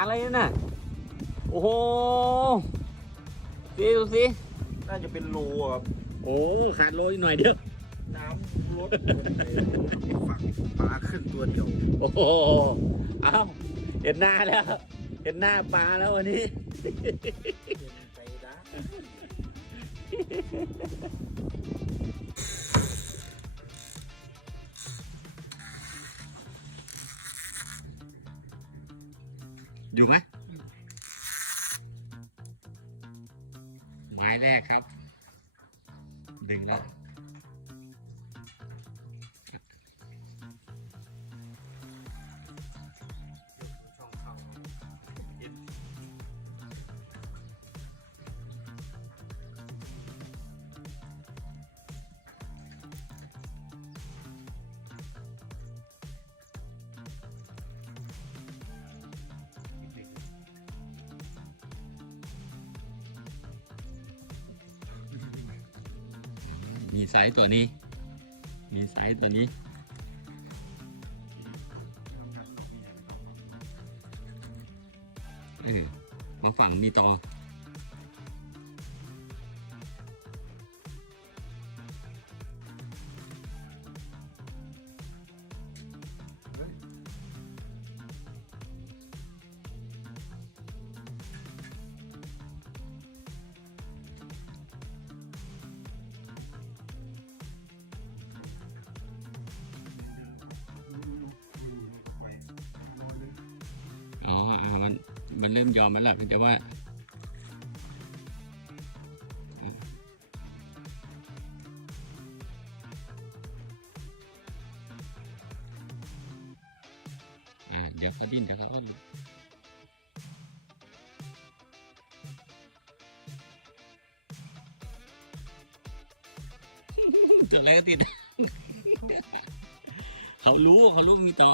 ฮ้ยปลาอะไรนั่นน่ะ โอ้โหสิดูสิน่าจะเป็นโลครับโอ้ขาดโลอีกหน่อยเดียว น้ำลดฝั่งปลาขึ้นตัวเดียวโอ้โหเอ้าเห็นหน้าแล้ว เห็นหน้าปลาแล้ววันนี้ไปนะ อยู่ไหมไม้แรกครับ มีไซส์ตัวนี้ มีไซส์ตัวนี้ เออมาฝั่งมีต่อ มันเริ่มยอมแล้วแหละเพียงแต่ว่าเดี๋ยวเขาดิ้นเดี๋ยวเขาก็หลุดตัวอะไรกติด เขารู้เขารู้มีต่อ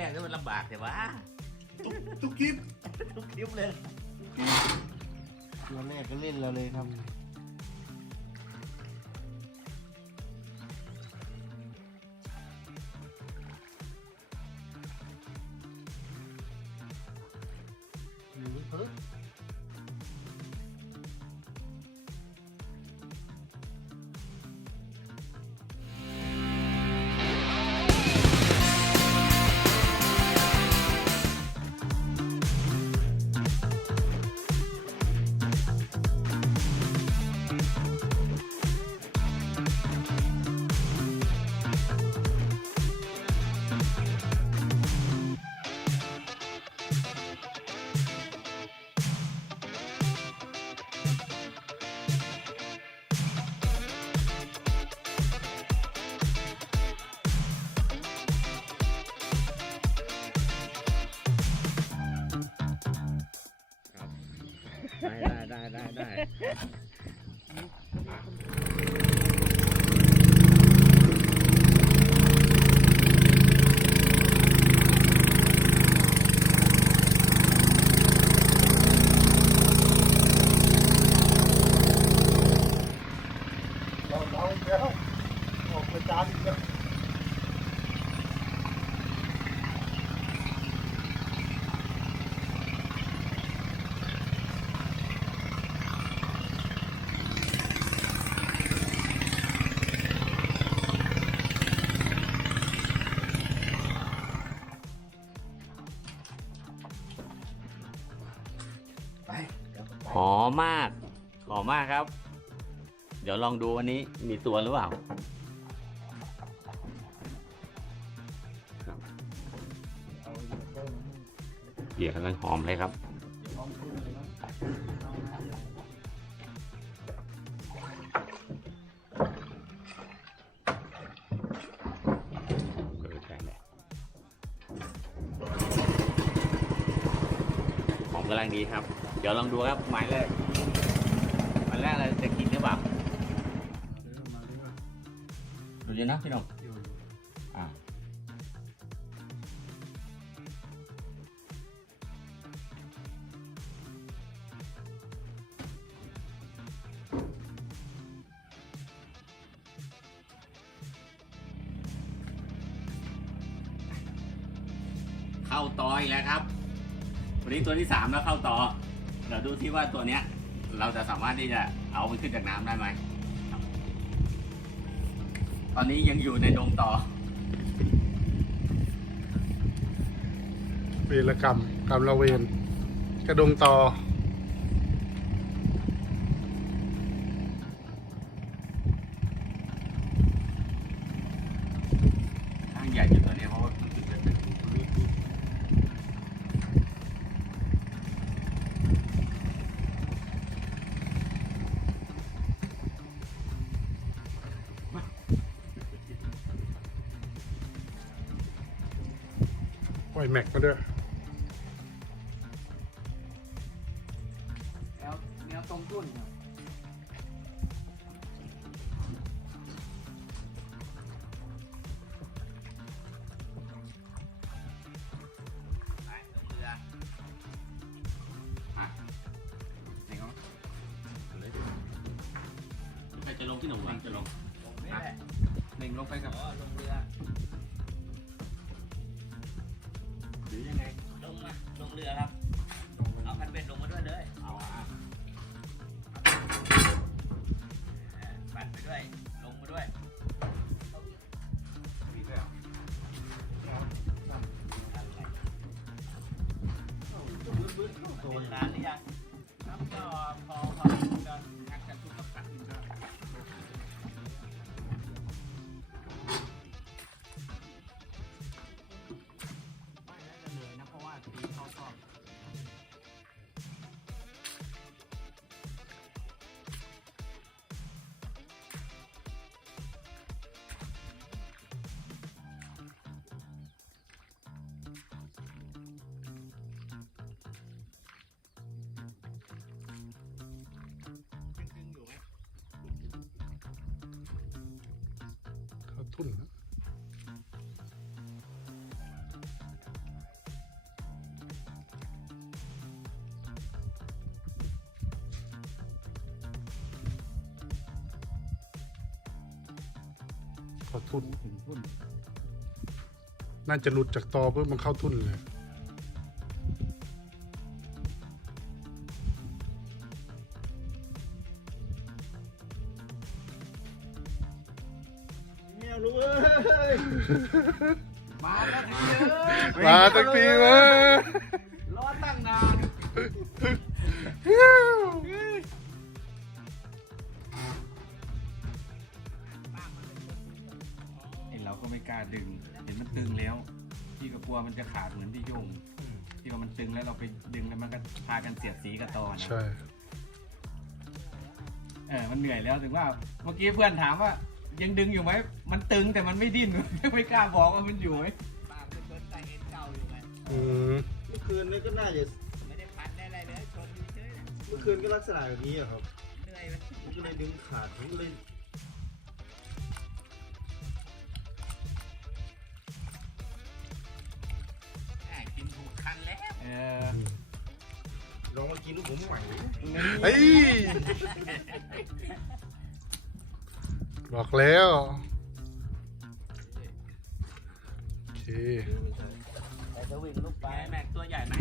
ปลาตัวแรกนี่มันลำบากแต่ว่าทุกคลิปทุกคลิปเลย ตัวแรกก็เล่นเราเลยครับ ได้ได้ หอมมาก หอมมากครับ เดี๋ยวลองดูวันนี้มีตัวหรือเปล่าเกี่ยกำลังหอมเลยครับ หอมกำลังดีครับ เดี๋ยวลองดูครับไม้แรกไม้แรกเราจะกินหรือเปล่าดี๋ยวมาเรื่อยดูดีนะพี่นุ่มอยู่อ่าเข้าต่ออีกแล้วครับ วันนี้ตัวที่สามแล้วเข้าต่อ ยวดูที่ว่าตัวเนี้ย เราจะสามารถที่จะเอามันขึ้นจากน้ำได้ไหมตอนนี้ยังอยู่ในดงต่อเวรกรรมกรรมละเวรกระดงต่อ ม็กมาด้วยแนวแนวตรงตุ้นครับไปลงเรืออะไหนก็เลยใครจะลงที่หนุ่มวะจะลงลงนี่แหละหนึ่งลงไปกับ อ๋อลงเรือ โดนนานหรือยังครับก็พอพอจะทักกันทุกกับกันก็ เขาทุ่น ถึงพุ่นน่าจะหลุดจากตอเพื่อมันเข้าทุ่นเลยเมียรู้เอ้ยมาแล้วทีเอ้ยมาสักทีเไม่กล้าดึง เห็นมันตึงแล้ว พี่ก็กลัวมันจะขาดเหมือนที่โยงที่ว่ามันตึงแล้วเราไปดึงแล้วมันก็พากันเสียดสีกับตอนะใช่เออมันเหนื่อยแล้วถึงว่าเมื่อกี้เพื่อนถามว่า ยังดึงอยู่ไหมมันตึงแต่มันไม่ดิ้นไม่กล้าบอกว่ามันอยู่ไหมปากเป็นคนใส่เอ็นเก่าอยู่ไงอืมเมื่อคืนนี้ก็น่าจะไม่ได้ปัดได้อะไรเลยชนอยู่เฉยๆนะเมื่อคืนก็ลักษณะแบบนี้อะครับเหนื่อยไหมผมก็เลยดึงขาดผมก็เลย องมากินลูกผมใหม่เฮ้ยบอกแล้วโอเคแต่จะวิ่งลูกไปแม่แม็กตัวใหญ่ไหม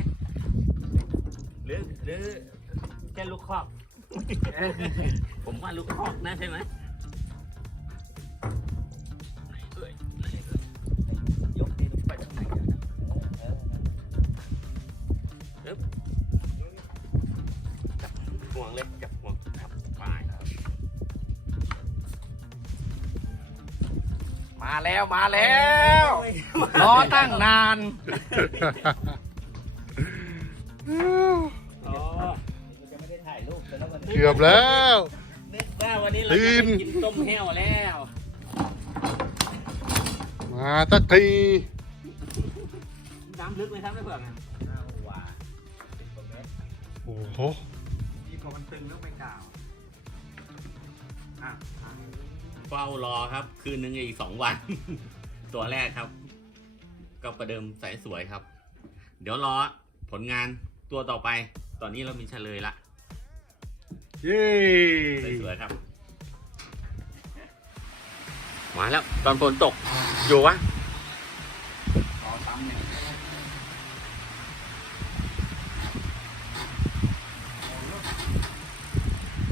หรือหรือแค่ลูกคอกผมว่าลูกคอกนะใช่ไหม แล้วมาแล้วรอตั้งนานอ๋อจะไม่ได้ถ่ายรูปเลยแล้ววันนี้เกือบแล้วนึกว่าวันนี้เราตื่จะนไปกินต้มแห้วแล้ว มาสักทีน้ำลึกไหมครับไม่เผื่อไงห้าว่าสิบกว่าเมตรโหที่พอมันตึงแล้วไม่กล่าวอะทาง เฝ้ารอครับ คืนนึงอีกสองวัน ตัวแรกครับ ก็ประเดิมใสสวยครับ เดี๋ยวรอผลงานตัวต่อไป ตอนนี้เรามีเฉลยละเย้ใสสวยครับมาแล้ว ตอนฝนตก อยู่วะรอซ้ำเนี่ย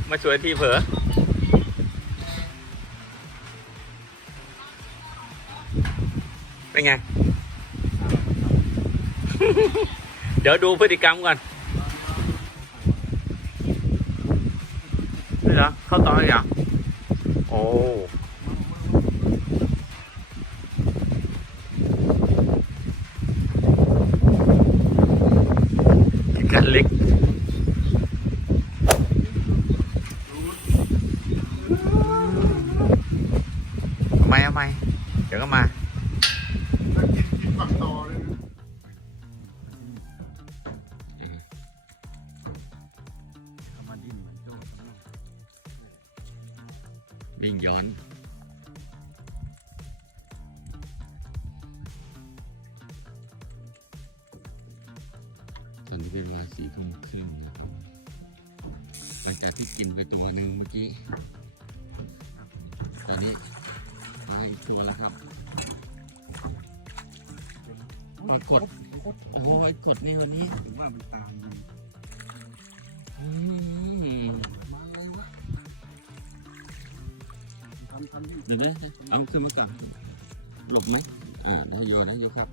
มาช่วยทีเผลอ เป็นไงเดี๋ยวดูพฤติกรร ปรากฏโอ้ยกดนี่วันนี้ผมว่ามันตามยิงอืมมาเลยวะทำทำยิ่งเดี๋ยวนะเอาขึ้นมาก่อนหลบไหมอ่าได้โยนะโยครับ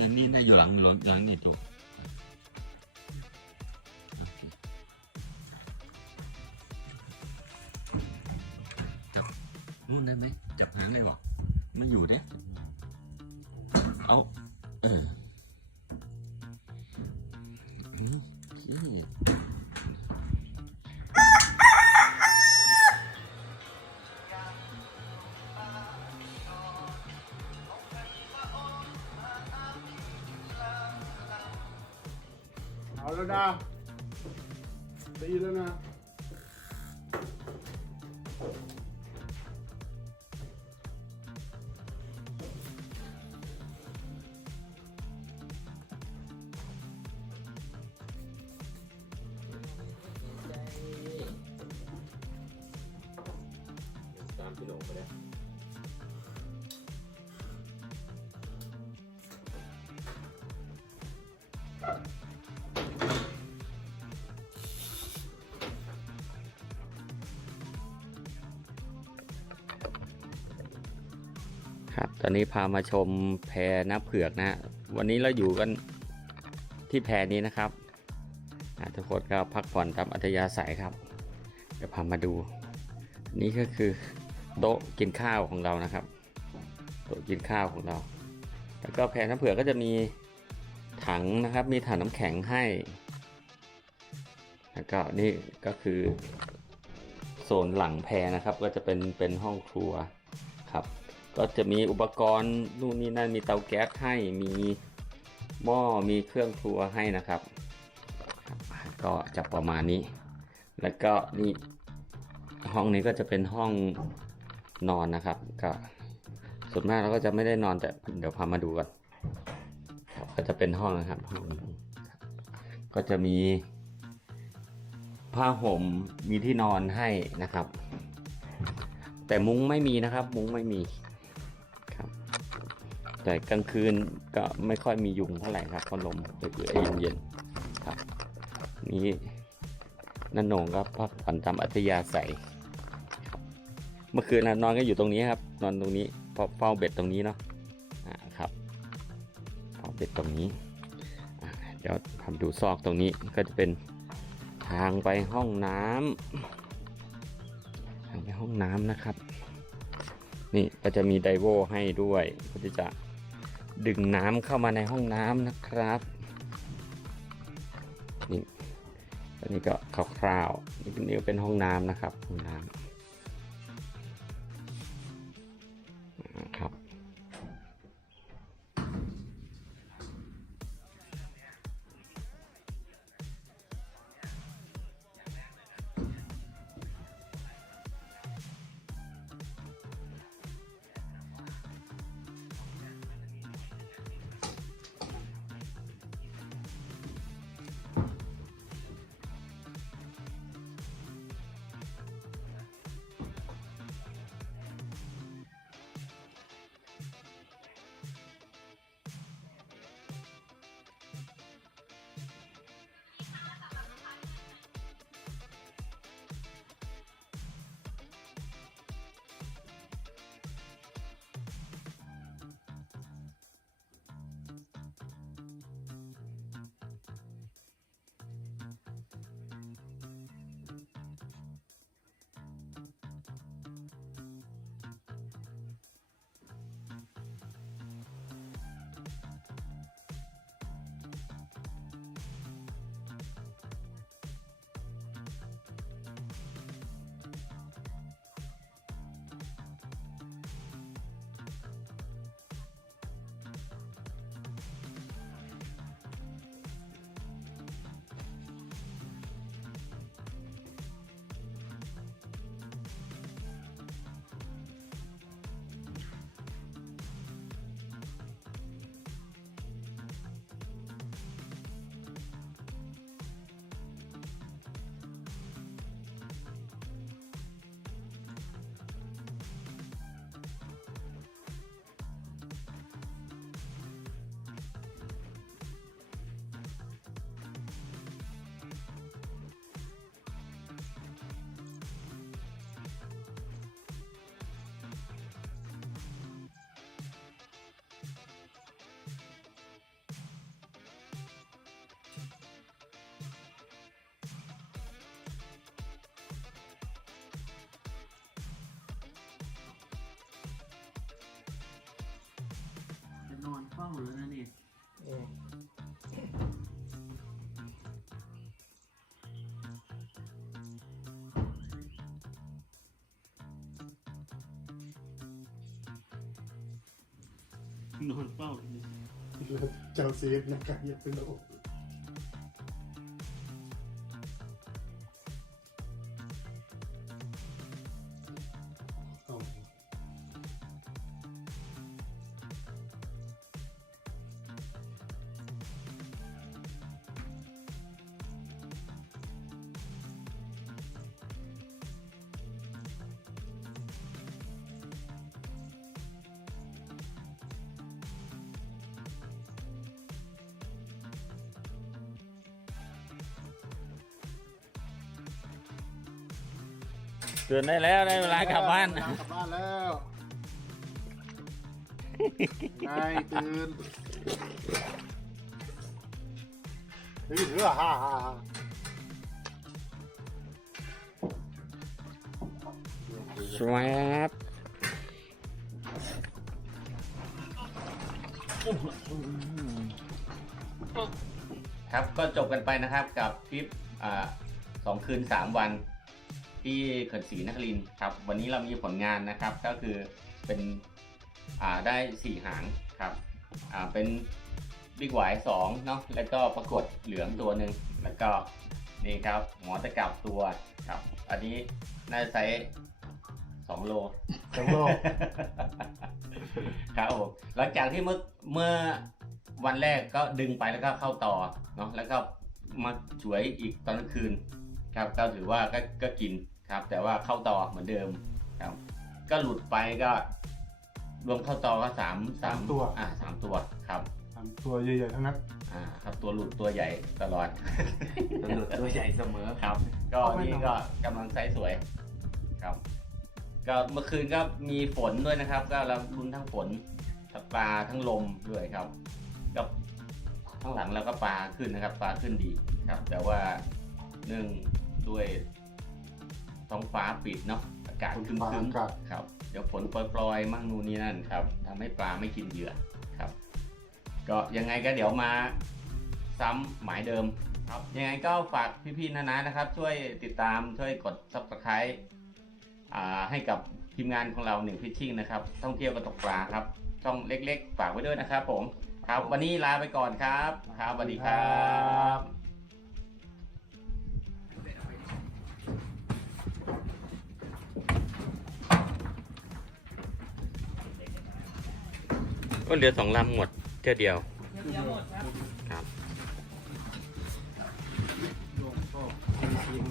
นั่นนี่ได้อยู่หลังหลังนี่ตัวจับ เอาแล้วน ครับตอนนี้พามาชมแพน้ำเผือกนะฮะวันนี้เราอยู่กันที่แพนี้นะครับทุกคนก็พักผ่อนตามอัธยาศัยครับเดี๋ยวพามาดู นี่ก็คือโต๊ะกินข้าวของเรานะครับโต๊ะกินข้าวของเรา แล้วก็แพน้ำเผือกก็จะมีถังนะครับ มีถังน้ำแข็งให้แล้วก็นี่ก็คือโซนหลังแพนะครับ ก็จะเป็นเป็นห้องครัวครับ ก็จะมีอุปกรณ์นู่นนี่นั่นมีเตาแก๊สให้มีหม้อมีเครื่องครัวให้นะครับ ก็จะประมาณนี้ แล้วก็นี่ห้องนี้ก็จะเป็นห้องนอนนะครับ ก็ส่วนมากเราก็จะไม่ได้นอนแต่เดี๋ยวพามาดูกันก็จะเป็นห้องนะครับห้องก็จะมีผ้าห่มมีที่นอนให้นะครับ แต่มุ้งไม่มีนะครับ มุ้งไม่มี แต่กลางคืนก็ไม่ค่อยมียุงเท่าไหร่ครับพัดลมเปิดๆเย็นๆครับ นี่นันโหนงก็พักผ่อนตามอัธยาศัยเมื่อคืนนะนอนก็อยู่ตรงนี้ครับ นอนตรงนี้เฝ้าเบ็ดตรงนี้เนาะอ่าครับเฝ้าเบ็ดตรงนี้เดี๋ยวทำดูซอกตรงนี้ก็จะเป็นทางไปห้องน้ำทางไปห้องน้ำนะครับ นี่ก็จะมีไดโวให้ด้วยเพื่อที่จะ ดึงน้ำเข้ามาในห้องน้ำนะครับนี่อันนี้ก็คร่าวๆนี่นี่เป็นห้องน้ำนะครับห้องน้ำ นอนเฝ้าแล้วนะเนี่ยนอนเฝ้าเลยเจ้าเซฟนะกันอย่าเป็นโอ้เตื่นได้แล้วได้เวลากลับบ้าน กลับบ้านแล้วนายตื่นเฮ้ยเรือฮ่าฮ่าฮ่าครับครับก็จบกันไปนะครับกับทริปอ่าสองคืนสามวัน ที่เขื่อนศรีนครินทร์ครับ วันนี้เรามีผลงานนะครับ ก็คือเป็นอ่าได้สี่หางครับอ่าเป็นบิ๊กหวายสองเนาะแล้วก็ปรากฏเหลืองตัวหนึ่งแล้วก็นี่ครับหมอตะกรับตัวครับ อันนี้น่าจะไซส์สองโลสองโลครับผมหลังจากที่เมื่อเมื่อวันแรกก็ดึงไปแล้วก็เข้าต่อเนาะแล้วก็มาฉวยอีกตอนกลางคืนครับก็ถือว่าก็ก็กิน ครับ แต่ว่าเข้าต่อเหมือนเดิมครับ ก็หลุดไปก็รวมเข้าต่อก็สามสามตัว อ่าสามตัวครับทำตัวใหญ่ๆทั้งนั้นอ่า ครับตัวหลุดตัวใหญ่ตลอดตัวหลุดตัวใหญ่เสมอครับ ก็เอาไปนี่ทำก็กำลังไซส์สวยครับ ก็เมื่อคืนก็มีฝนด้วยนะครับ ก็เราลุ้นทั้งฝนทั้งปลาทั้งลมด้วยครับกับข้างหลังเราก็ปลาขึ้นนะครับ ปลาขึ้นดีครับ แต่ว่าเนื่องด้วย ท้องฟ้าปิดเนาะอากาศครึมฟ้าๆอากาศครับ เดี๋ยวฝนโปรยๆมั่งนู่นนี่นั่นครับทำให้ปลาไม่กินเหยื่อครับ ก็ยังไงก็เดี๋ยวมาซ้ำหมายเดิมครับยังไงก็ฝากพี่ๆนานานะครับ ช่วยติดตามช่วยกด subscribe อ่าให้กับทีมงานของเราหนึ่งพิชชิ่งนะครับท่องเที่ยวกับตกปลาครับ ช่องเล็กๆ ฝากไว้ด้วยนะครับผม ครับวันนี้ลาไปก่อนครับ ครับสวัสดีครับ ก็เหลือสองลำหมดเท่าเดียวเดี๋ยวหมดครับครับโยมก็ทีม